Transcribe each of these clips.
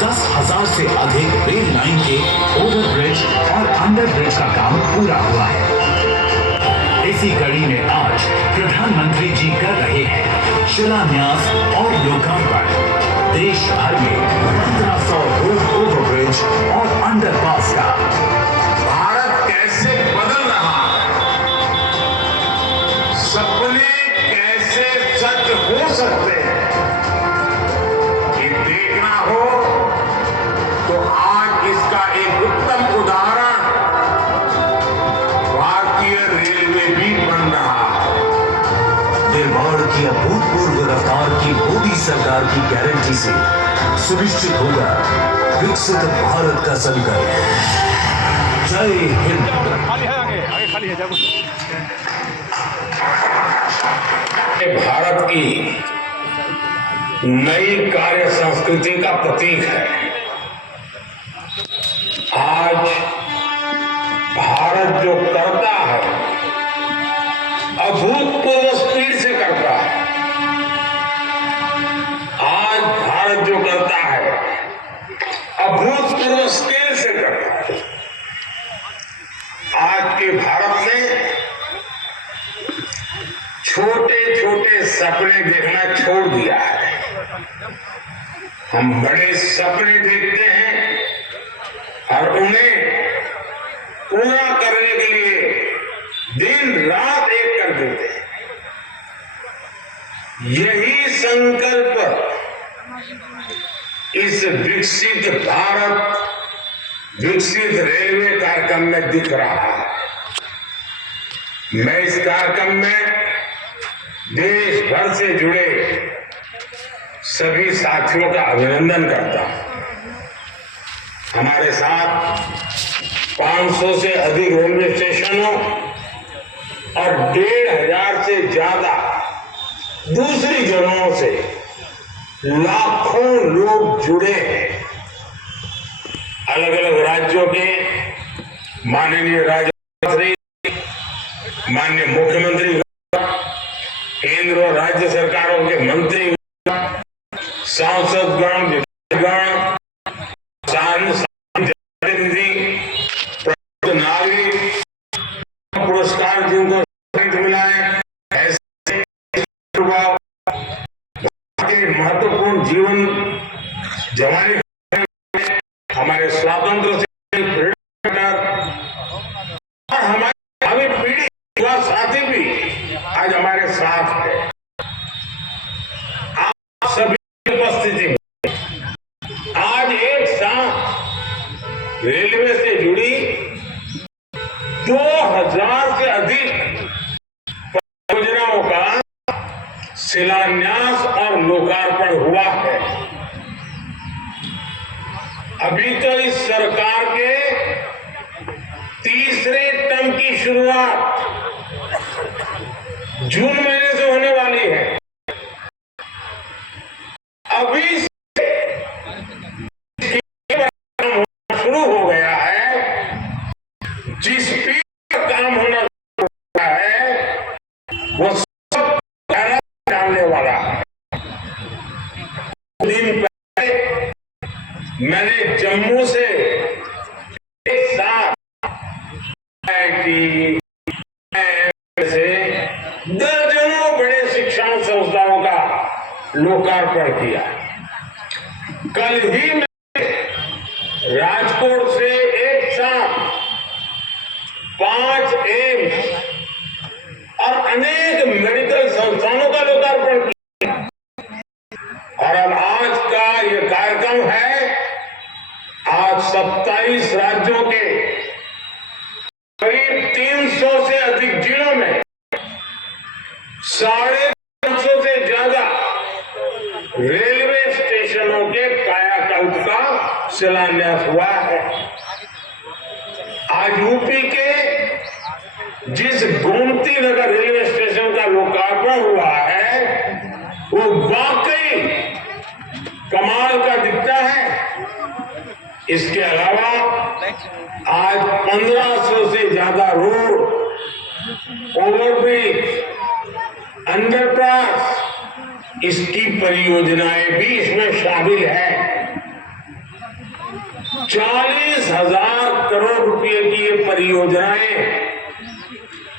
10,000 से अधिक rail line के ओवरब्रिज और अंडरब्रिज का काम पूरा हुआ है। इसी कड़ी में आज प्रधानमंत्री जी कर रहे हैं शिलान्यास और लोकार्पण। देश भर में 1500 रोड ओवरब्रिज और अंडरपास का। भारत कैसे बदल रहा है, सपने कैसे सच हो सकते हैं, ये देखना हो तो आज इसका एक उत्तम उदाहरण भारतीय रेलवे भी बन रहा है। निर्माण की अभूतपूर्व रफ्तार की मोदी सरकार की गारंटी से सुनिश्चित होगा विकसित भारत का संकल्प। जय हिंद। भारत की नई कार्य संस्कृति का प्रतीक है। आज भारत जो करता है अभूतपूर्व स्पीड से करता है। आज भारत जो करता है अभूतपूर्व स्केल से करता है। आज के भारत ने छोटे छोटे सपने देखना छोड़ दिया है। हम बड़े सपने देखते हैं और उन्हें पूरा करने के लिए दिन रात एक कर देते हैं। यही संकल्प इस विकसित भारत विकसित रेलवे कार्यक्रम में दिख रहा है। मैं इस कार्यक्रम में देश भर से जुड़े सभी साथियों का अभिनंदन करता हूं। हमारे साथ 500 से अधिक रेलवे स्टेशनों और 1,500 से ज्यादा दूसरी जगहों से लाखों लोग जुड़े हैं। अलग अलग राज्यों के माननीय राज्यमंत्री, माननीय मुख्यमंत्री, केंद्र और राज्य सरकारों के मंत्री, सांसदगण, विधायकगण, नागरिक, पुरस्कार जिनको मिला है, ऐसे महत्वपूर्ण जीवन जवानी हमारे स्वतंत्र से और हमारी भावी पीढ़ी युवा साथी भी आज हमारे साथ है। आप सभी उपस्थिति में आज एक साथ रेलवे से जुड़ी 2,000 से अधिक परियोजनाओं का शिलान्यास और लोकार्पण हुआ है। अभी तो इस सरकार के तीसरे टर्म की शुरुआत जून महीने से होने वाली है। अभी से शुरू हो गया है। जिस स्पीड पर काम होना शुरू हो गया है वो सब जानने वाला है। दिन पहले मैंने जम्मू से एक साथ से दर्जनों बड़े शिक्षा संस्थाओं का लोकार्पण किया। कल ही मैं राजकोट से एक साथ 5 एम्स और अनेक मेडिकल संस्थानों का लोकार्पण किया। और अब आज का ये कार्यक्रम है, आज 27 राज्यों के करीब 300 से अधिक जिलों में 550 से ज्यादा रेलवे स्टेशनों के कायाकल्प का शिलान्यास हुआ है। आज यूपी के जिस गोमती नगर रेलवे स्टेशन का लोकार्पण हुआ है वो वाकई कमाल का दिखता है। इसके अलावा आज 1500 से ज्यादा रोड, ओवरब्रिज, अंडरपास, इसकी परियोजनाएं भी इसमें शामिल है। 40,000 करोड़ रुपए की ये परियोजनाएं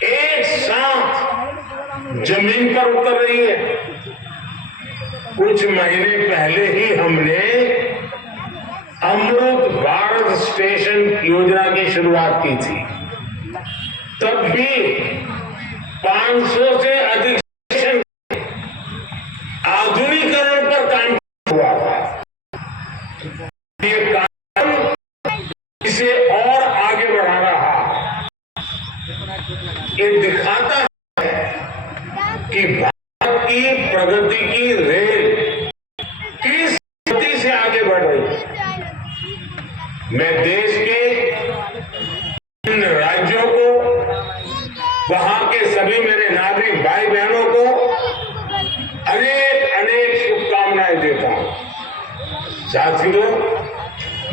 एक साथ जमीन पर उतर रही है। कुछ महीने पहले ही हमने अमृत भारत स्टेशन योजना की शुरुआत की थी। तब भी 500 से अधिक स्टेशन आधुनिकीकरण पर काम हुआ था। ये काम इसे और आगे बढ़ा रहा। ये दिखाता है कि भारत की प्रगति की रेल किस गति से आगे बढ़ रही है। मैं देश के इन राज्यों को, वहां के सभी मेरे नागरिक भाई बहनों को अनेक अनेक शुभकामनाएं देता हूं। साथियों,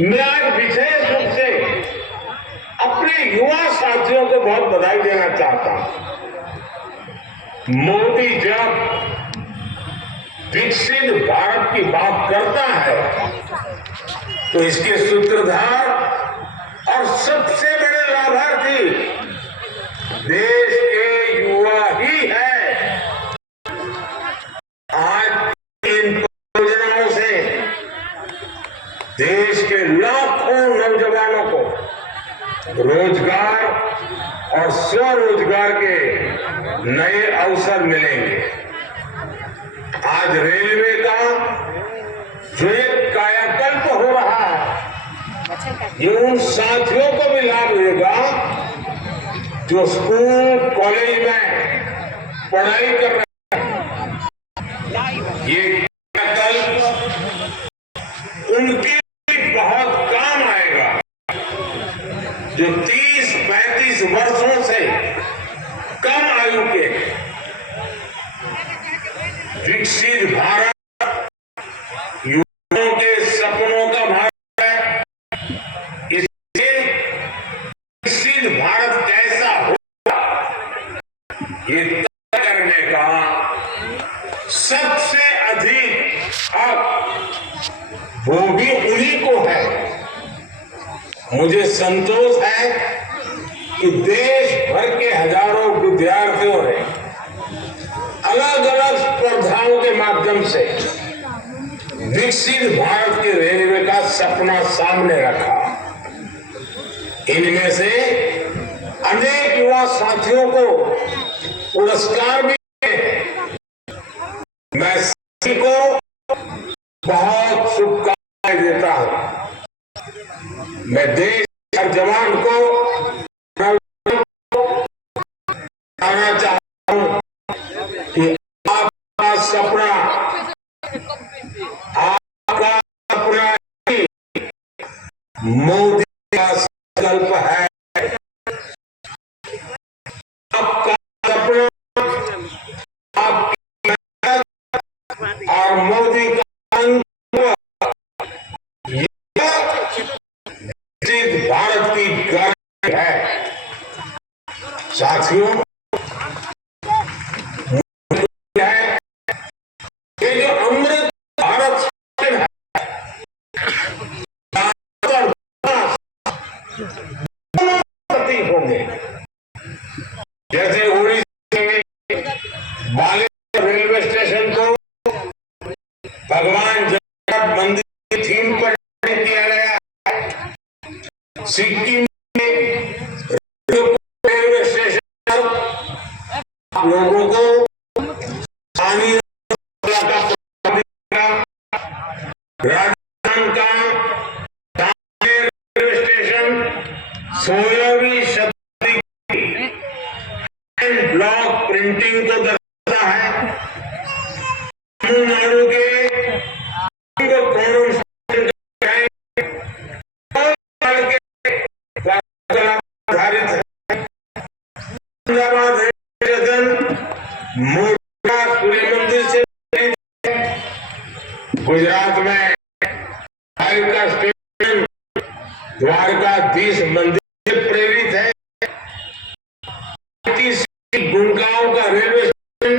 मैं आज विशेष रूप से अपने युवा साथियों को बहुत बधाई देना चाहता हूं। मोदी जब विकसित भारत की बात करता है तो इसके सूत्रधार और सबसे बड़े लाभार्थी देश के युवा ही है। आज इन योजनाओं से देश के लाखों नौजवानों को रोजगार और स्वरोजगार के नए अवसर मिलेंगे। आज रेलवे का जो एक कायाकल्प हो रहा है, ये उन साथियों को भी लाभ देगा जो स्कूल कॉलेज में पढ़ाई कर रहे हैं। ये कायाकल्प उनके भी बहुत काम आएगा जो 30-35 वर्षों से कम आयु के। विकसित भारत युवाओं के सपनों का भारत है। इसलिए विकसित भारत कैसा होगा ये तय करने का सबसे अधिक हक वो भी उन्हीं को है। मुझे संतोष है कि देश भर के हजारों विद्यार्थियों ने अलग अलग स्पर्धाओं के माध्यम से विकसित भारत के रेलवे का सपना सामने रखा। इनमें से अनेक युवा साथियों को पुरस्कार भी मिले। मैं सभी को बहुत शुभकामनाएं देता हूं। मैं देश के हर जवान को कहना चाहता हूं कि आपका सपना ही मोदी का संकल्प है। आपका सपना, आपकी मेहनत और मोदी का संकल्प विकसित भारत की गारंटी है। साथियों, ये जो अमृत भारत स्टेशन है प्रतीक होंगे। जैसे उड़ीसा में बालेश्वर रेलवे स्टेशन को भगवान जगन्नाथ मंदिर की थीम पर डिजाइन किया गया है। सिक्किम में रेलवे स्टेशन पर लोगों को स्थानीय राजस्थान का रेलवे स्टेशन 16वीं शताब्दी की हैंड ब्लॉक प्रिंटिंग को दर्शाता है। तमिलनाडु के आधारित है। अहमदाबाद रेलवे स्टेशन मोढेरा सूर्य मंदिर से गुजरात में का स्टेशन द्वारकाधीश मंदिर से प्रेरित है। गुड़गांव का रेलवे स्टेशन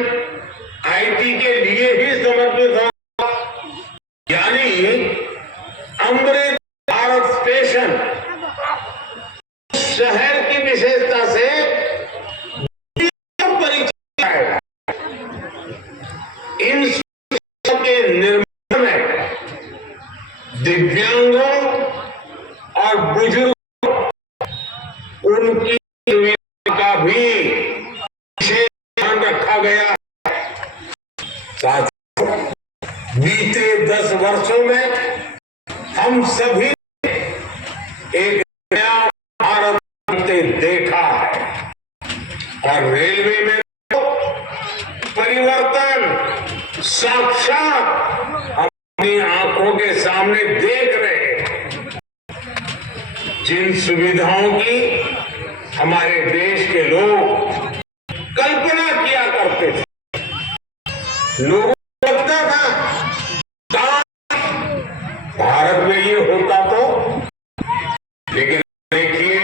आईटी के लिए ही समर्पित है। यानी अमृत भारत स्टेशन दिव्यांगों और बुजुर्गों उनकी सुविधा का भी विशेष ध्यान रखा गया। साथियों, बीते 10 वर्षों में हम सभी एक नया भारत बनते देखा है और रेलवे में परिवर्तन साक्षात अपनी आंखों के सामने देख रहे हैं। जिन सुविधाओं की हमारे देश के लोग कल्पना किया करते थे, लोगों को लगता था भारत में ये होता तो, लेकिन देखिए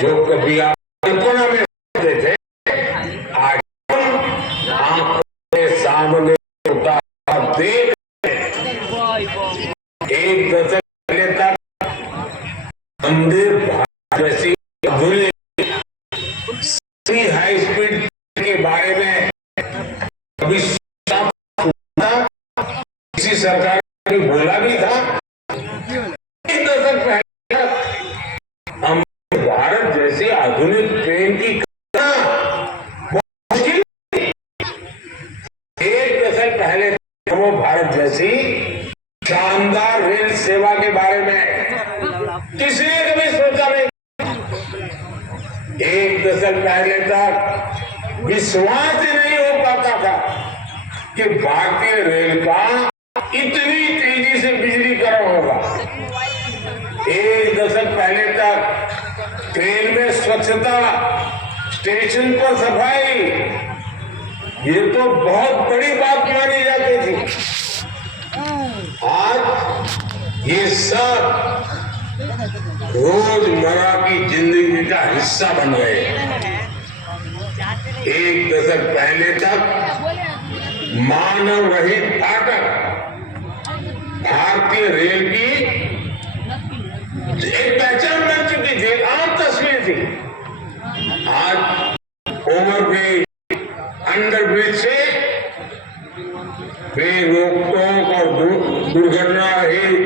जो कभी आप कल्पना में होते थे आज आंखों के सामने होता देख। एक दशक पहले तक वंदे भारत जैसी हाई स्पीड के बारे में कभी किसी सरकार ने बोला भी था। एक दशक पहले हम भारत जैसी आधुनिक ट्रेन की कल्पना मुश्किल थी। एक दशक पहले हम भारत जैसी शानदार रेल सेवा के बारे में किसी ने कभी सोचा नहीं। एक दशक पहले तक विश्वास ही नहीं हो पाता था कि भारतीय रेल का इतनी तेजी से बिजलीकरण होगा। एक दशक पहले तक ट्रेन में स्वच्छता, स्टेशन पर सफाई, ये तो बहुत बड़ी बात मानी जाती थी। आज ये सब रोजमर्रा की जिंदगी का हिस्सा बन गए। एक दशक पहले तक मानव रहित फाटक भारतीय रेल की एक पहचान बन चुकी थी, आम तस्वीर थी। आज ओवरब्रिज, अंडरब्रिज से बेरोक-टोक और दुर्घटना रहित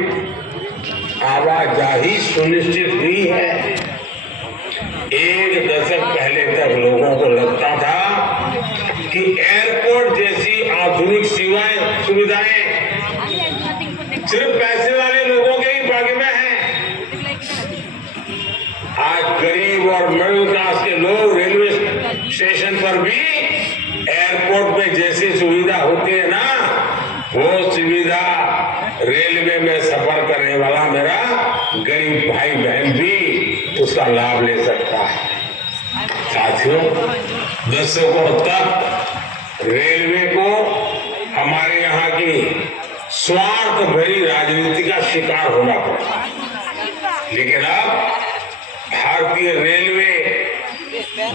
आवाजाही सुनिश्चित हुई है। एक दशक पहले तक लोगों को लगता था कि एयरपोर्ट जैसी आधुनिक सुविधाएं सिर्फ पैसे वाले लोगों के ही भाग्य में है। आज गरीब और मिडिल क्लास के लोग रेलवे स्टेशन पर भी एयरपोर्ट में जैसी सुविधा होती है ना, वो सुविधा रेलवे में सफर करने वाला मेरा गरीब भाई बहन भी उसका लाभ ले सकता है। साथियों, दशकों तक रेलवे को हमारे यहाँ की स्वार्थ भरी राजनीति का शिकार होना पड़ा, लेकिन अब भारतीय रेलवे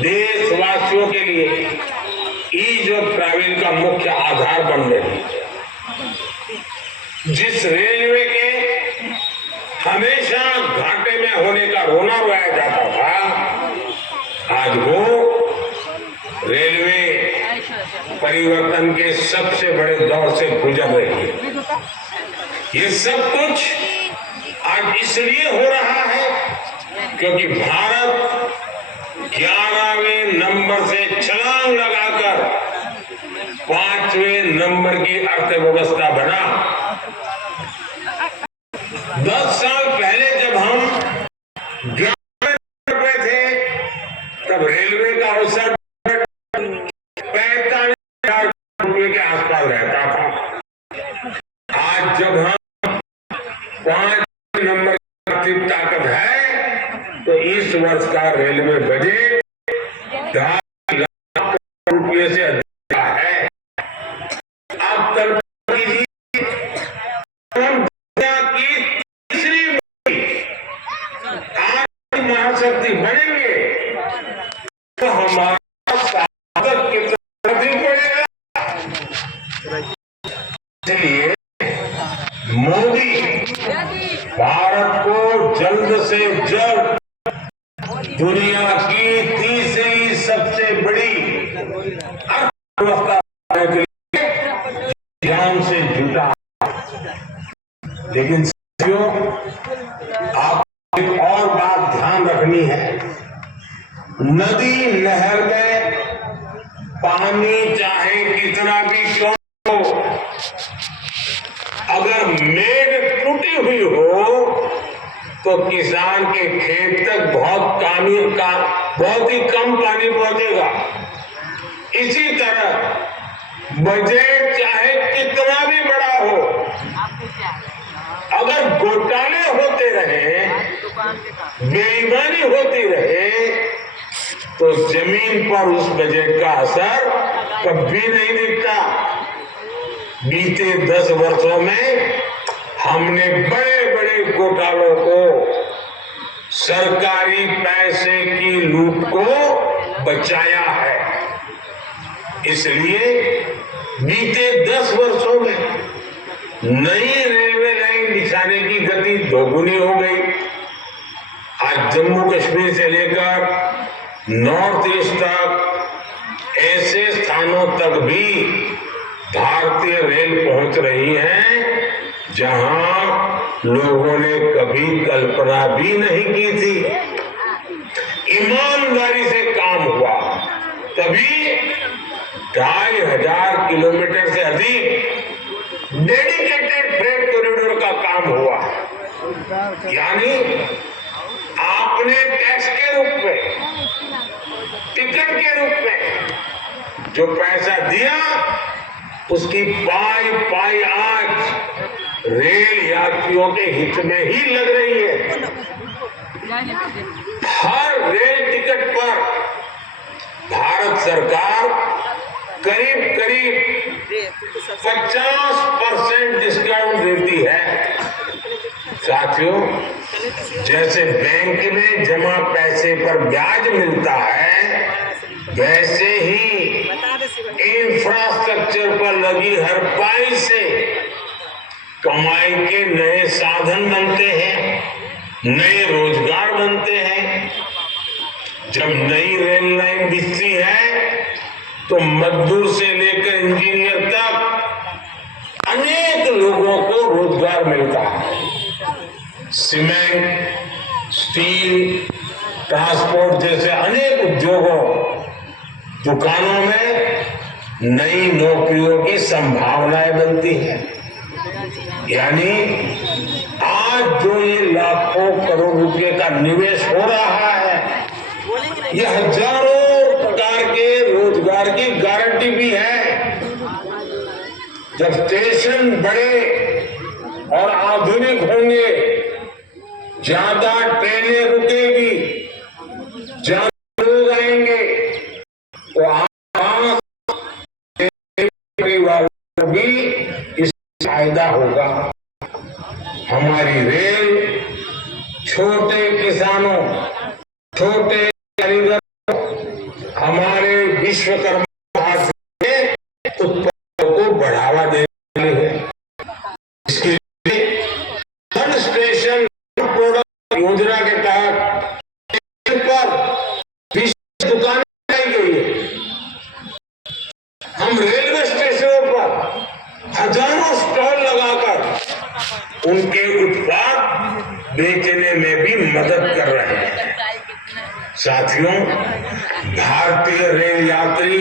देशवासियों के लिए ईज ऑफ ट्रैवल का मुख्य आधार बन गई। जिस रेलवे के हमेशा घाटे में होने का रोना रोया जाता था, आज वो रेलवे परिवर्तन के सबसे बड़े दौर से गुजर रही है। ये सब कुछ आज इसलिए हो रहा है क्योंकि भारत 11वें नंबर से छलांग लगाकर 5वें नंबर की अर्थव्यवस्था बना। 10 साल पहले जब हम 11वें नंबर पे थे, तब रेलवे का अवसर 45,000 रुपये के आसपास रहता था। आज जब हम 5 नंबर की आर्थिक ताकत है, तो इस वर्ष का रेलवे बजट 2.5 लाख रुपये से अधिक है। अब तक हम दुनिया की तीसरी आर्थिक महाशक्ति बनेंगे, तो हमारा ताकत कितना अधिक बढ़ेगा। इसलिए मोदी भारत को जल्द से जल्द दुनिया की तीसरी सबसे बड़ी अर्थव्यवस्था बनाने के लिए ध्यान से जुटा। लेकिन साथियों, आप एक और बात ध्यान रखनी है। नदी नहर में पानी चाहे कितना भी क्यों हो, अगर मेड़ टूटी हुई हो तो किसान के खेत तक बहुत ही कम पानी पहुंचेगा। इसी तरह बजट चाहे कितना भी बड़ा हो, अगर घोटाले होते रहे, बेईमानी होती रहे, तो जमीन पर उस बजट का असर कभी नहीं दिखता। बीते 10 वर्षों में हमने बड़े बड़े घोटालों को, सरकारी पैसे की लूट को बचाया है। इसलिए बीते 10 वर्षों में नई रेलवे लाइन बिछाने की गति दोगुनी हो गई। आज जम्मू कश्मीर से लेकर नॉर्थ ईस्ट तक ऐसे स्थानों तक भी भारतीय रेल पहुंच रही है जहां लोगों ने कभी कल्पना भी नहीं की थी। ईमानदारी से काम हुआ, तभी 2500 किलोमीटर से अधिक डेडिकेटेड फ्रेट कॉरिडोर का काम हुआ। यानी आपने टैक्स के रूप में, टिकट के रूप में जो पैसा दिया, उसकी पाई आज रेल यात्रियों के हित में ही लग रही है। हर रेल टिकट पर भारत सरकार करीब 50% डिस्काउंट देती है। साथियों, जैसे बैंक में जमा पैसे पर ब्याज मिलता है, वैसे ही इंफ्रास्ट्रक्चर पर लगी हर पाई से कमाई के नए साधन बनते हैं, नए रोजगार बनते हैं। जब नई रेल लाइन बिछती है तो मजदूर से लेकर इंजीनियर तक अनेक लोगों को रोजगार मिलता है। सीमेंट, स्टील, ट्रांसपोर्ट जैसे अनेक उद्योगों, दुकानों में नई नौकरियों की संभावनाएं बनती हैं। यानी आज जो ये लाखों करोड़ रुपए का निवेश हो रहा है, ये हजारों प्रकार के रोजगार की गारंटी भी है। जब स्टेशन बड़े और आधुनिक होंगे, ज्यादा ट्रेनें रुकेगी, ज्यादा लोग आएंगे, तो परिवारों को भी इससे फायदा होगा। हमारी रेल छोटे किसानों, छोटे कारीगरों, हमारे विश्वकर्मा के उत्पादों को बढ़ावा देने वाली है। इसके लिए वन स्टेशन प्रोडक्ट योजना के तहत पर 20 दुकानें बनाई गई है। हम रेलवे स्टेशनों पर हजारों स्टॉल लगाकर उनके उत्पाद बेचने में भी मदद कर रहे हैं। साथियों, भारतीय रेल यात्री